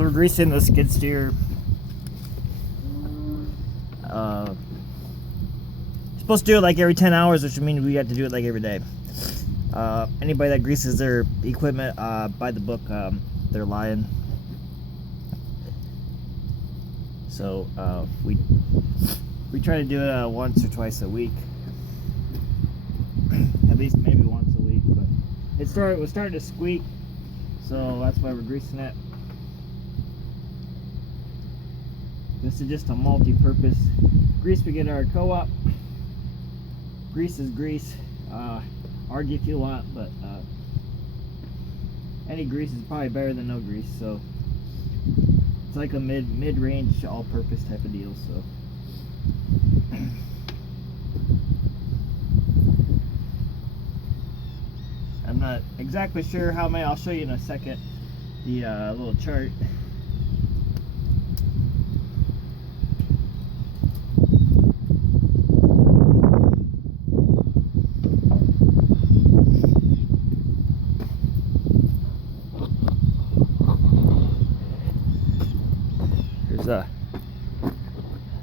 So we're greasing the Skidsteer. Supposed to do it like every 10 hours, which means we got to do it like every day. Anybody that greases their equipment by the book, they're lying. So we try to do it once or twice a week, at least maybe once a week. But it was starting to squeak, so that's why we're greasing it. This is just a multi-purpose grease we get at our co-op. Grease is grease. Argue if you want, but any grease is probably better than no grease. So it's like a mid-range all-purpose type of deal. So I'm not exactly sure how many. I'll show you in a second the little chart.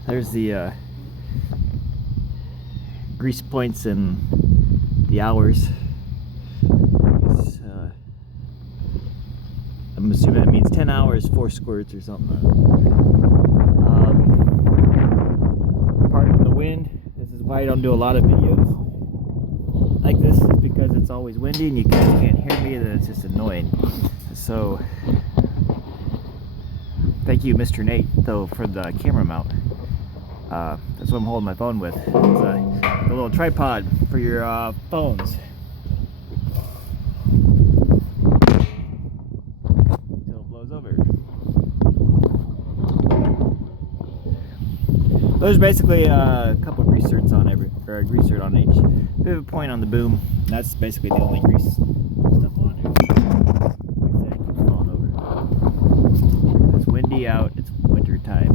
There's the grease points and the hours. I'm assuming that means 10 hours, 4 squirts or something. Pardon the wind. This is why I don't do a lot of videos like this, is because it's always windy and you guys can't hear me, and it's just annoying. So thank you, Mr. Nate, though, for the camera mount. That's what I'm holding my phone with. It's a little tripod for your phones. Until it blows over. There's basically a couple of grease certs on a grease cert on each pivot point on the boom. That's basically the only grease stuff on there. Like I said, it keeps falling over. It's windy out. It's winter time.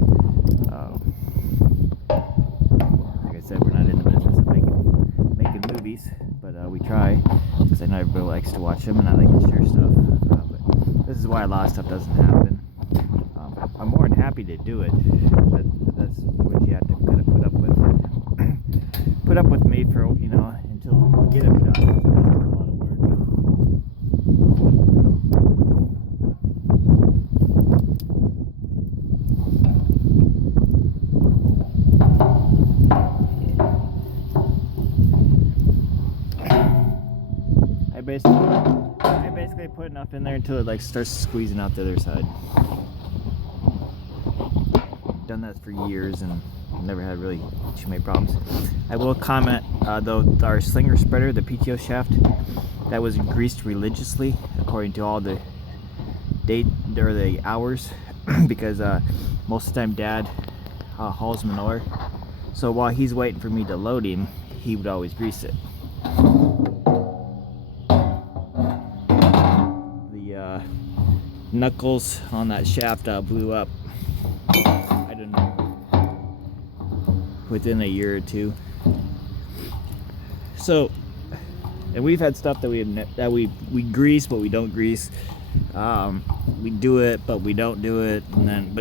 Like I said, we're not in the business of making movies, but we try, because I know everybody likes to watch them and I like to share stuff. But this is why a lot of stuff doesn't happen. I'm more than happy to do it, but that's what you have to kind of put up with. Put up with me for, until we get them done. It's a lot of work. I basically put enough in there until it starts squeezing out the other side. Done that for years and never had really too many problems. I will comment though, our slinger spreader, the PTO shaft, that was greased religiously according to all the date or the hours because most of the time Dad hauls manure, so while he's waiting for me to load him, he would always grease it. Knuckles on that shaft blew up, I don't know, within a year or two. So, and we've had stuff that we grease but we don't grease. We do it but we don't do it, and then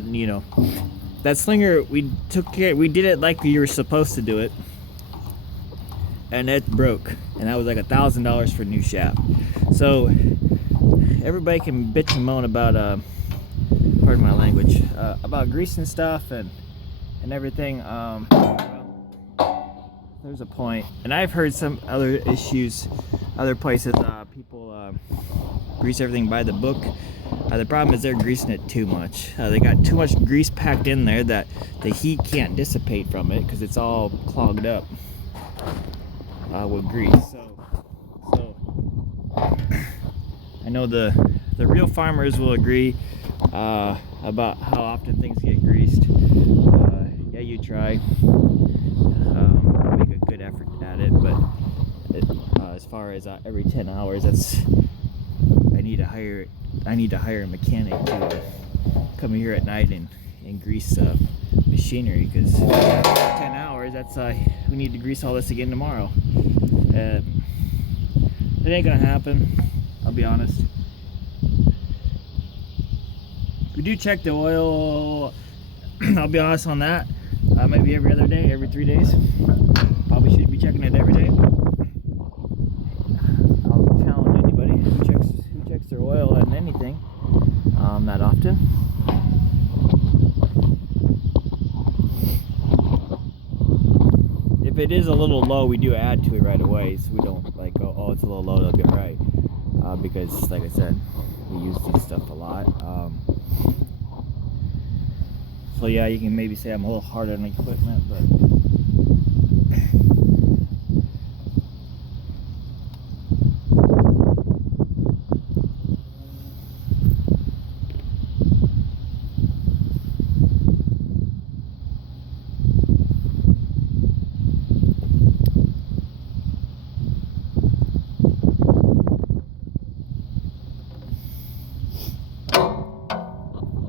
that slinger, we did it like you were supposed to do it, and it broke, and that was like $1,000 for a new shaft. So everybody can bitch and moan about pardon my language, about greasing stuff and everything. There's a point, and I've heard some other issues, other places people grease everything by the book. The problem is they're greasing it too much. They got too much grease packed in there that the heat can't dissipate from it because it's all clogged up with grease. So I know the real farmers will agree about how often things get greased. Yeah, you try. Make a good effort at it, but as far as every 10 hours, I need to hire a mechanic to come here at night and grease machinery, because 10 hours, that's we need to grease all this again tomorrow. It ain't gonna happen, I'll be honest. We do check the oil. I'll be honest on that. Maybe every other day, every 3 days. Probably should be checking it every day. I'll challenge anybody who checks their oil and anything that often. If it is a little low, we do add to it right away, so we don't like go, oh, it's a little low, it'll get right. Because, like I said, we use this stuff a lot. So yeah, you can maybe say I'm a little hard on equipment, but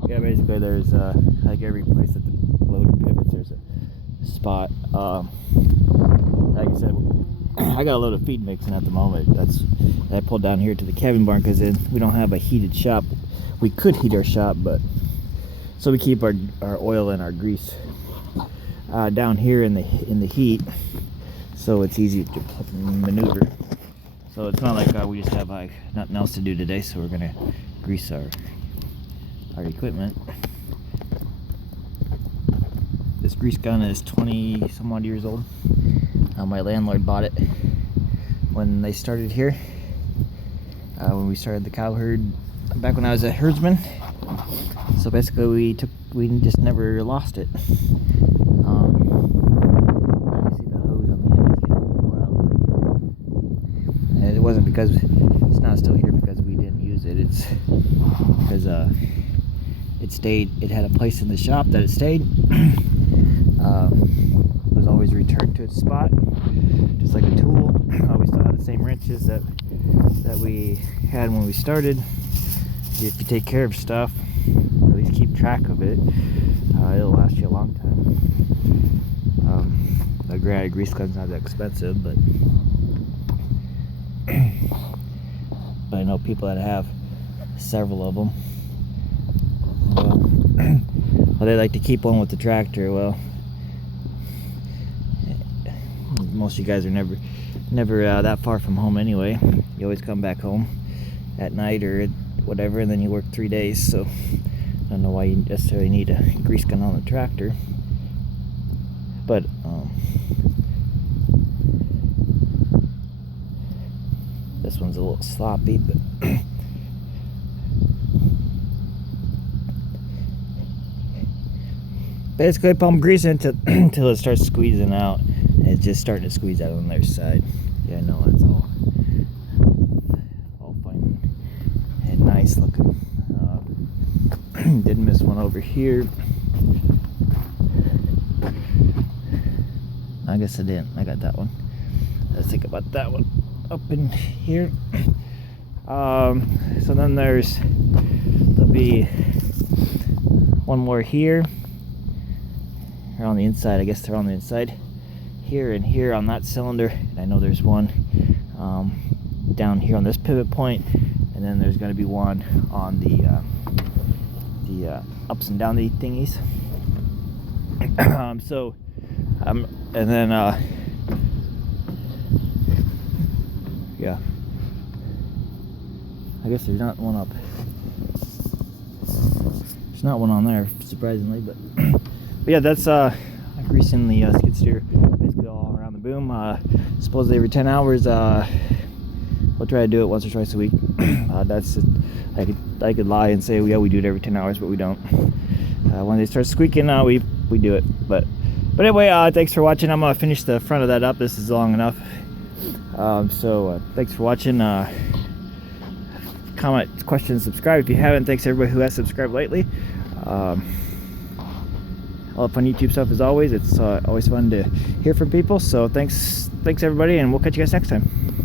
yeah, basically there's like every place that the loader pivots, there's a spot. Like I said, I got a load of feed mixing at the moment. That I pulled down here to the cabin barn because we don't have a heated shop. We could heat our shop, but so we keep our oil and our grease down here in the heat, so it's easy to maneuver. So it's not like we just have like nothing else to do today, so we're gonna grease our equipment. This grease gun is 20 some odd years old. My landlord bought it when they started here, when we started the cow herd back when I was a herdsman. So basically we just never lost it. You see the hose on the end is getting wore out. And it wasn't because it's not still here because we didn't use it. It's because it had a place in the shop that it stayed. Was always returned to its spot, just like a tool. We still have the same wrenches that we had when we started. If you take care of stuff, or at least keep track of it, it'll last you a long time. A grease gun's not that expensive, but I know people that have several of them. Well, they like to keep one with the tractor. Well, most of you guys are never that far from home anyway. You always come back home at night or whatever, and then you work 3 days. So I don't know why you necessarily need a grease gun on the tractor. But this one's a little sloppy, but basically pump grease until it starts squeezing out. And it's just starting to squeeze out on the other side. Yeah, I know, that's all fine and nice looking. Did miss one over here. I guess I didn't. I got that one. Let's think about that one up in here. So then there'll be one more here. They're on the inside. I guess they're on the inside. Here and here on that cylinder. And I know there's one down here on this pivot point, and then there's going to be one on the ups and down the thingies. And then yeah, I guess there's not one up. There's not one on there, surprisingly, but yeah, that's greasing the skid steer basically all around the boom. Supposedly every 10 hours. We'll try to do it once or twice a week. That's it. I could lie and say yeah, we do it every 10 hours, but we don't. When they start squeaking, we do it. But anyway, thanks for watching. I'm gonna finish the front of that up. This is long enough. So thanks for watching. Comment, questions, subscribe if you haven't. Thanks everybody who has subscribed lately. All the fun YouTube stuff as always. It's always fun to hear from people. So thanks everybody, and we'll catch you guys next time.